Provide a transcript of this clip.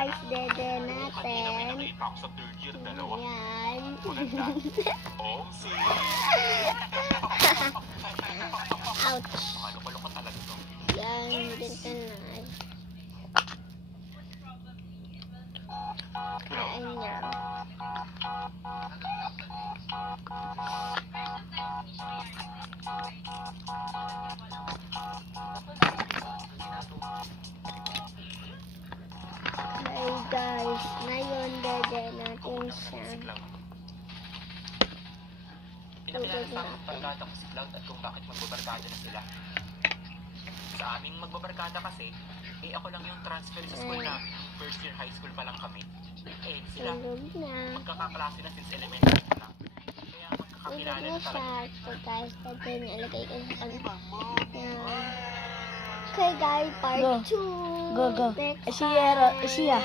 guys, dede natin. Ayan. Ouch. Yan, ganito na. Kain niya. Hey guys, ngayon dede natin siya. Pinakilala sa aming barkada ko si Cloud at kung bakit magbabarkada na sila. Sa aming magbabarkada kasi, ako lang yung transfer sa school namin. First year high school pa lang kami. Sila, magkakaklase na since elementary pa lang. Kaya magkakakilala na talaga. So guys, dede nilagay ko sa kanya. Okay guys, part 2. Go. Next Siya.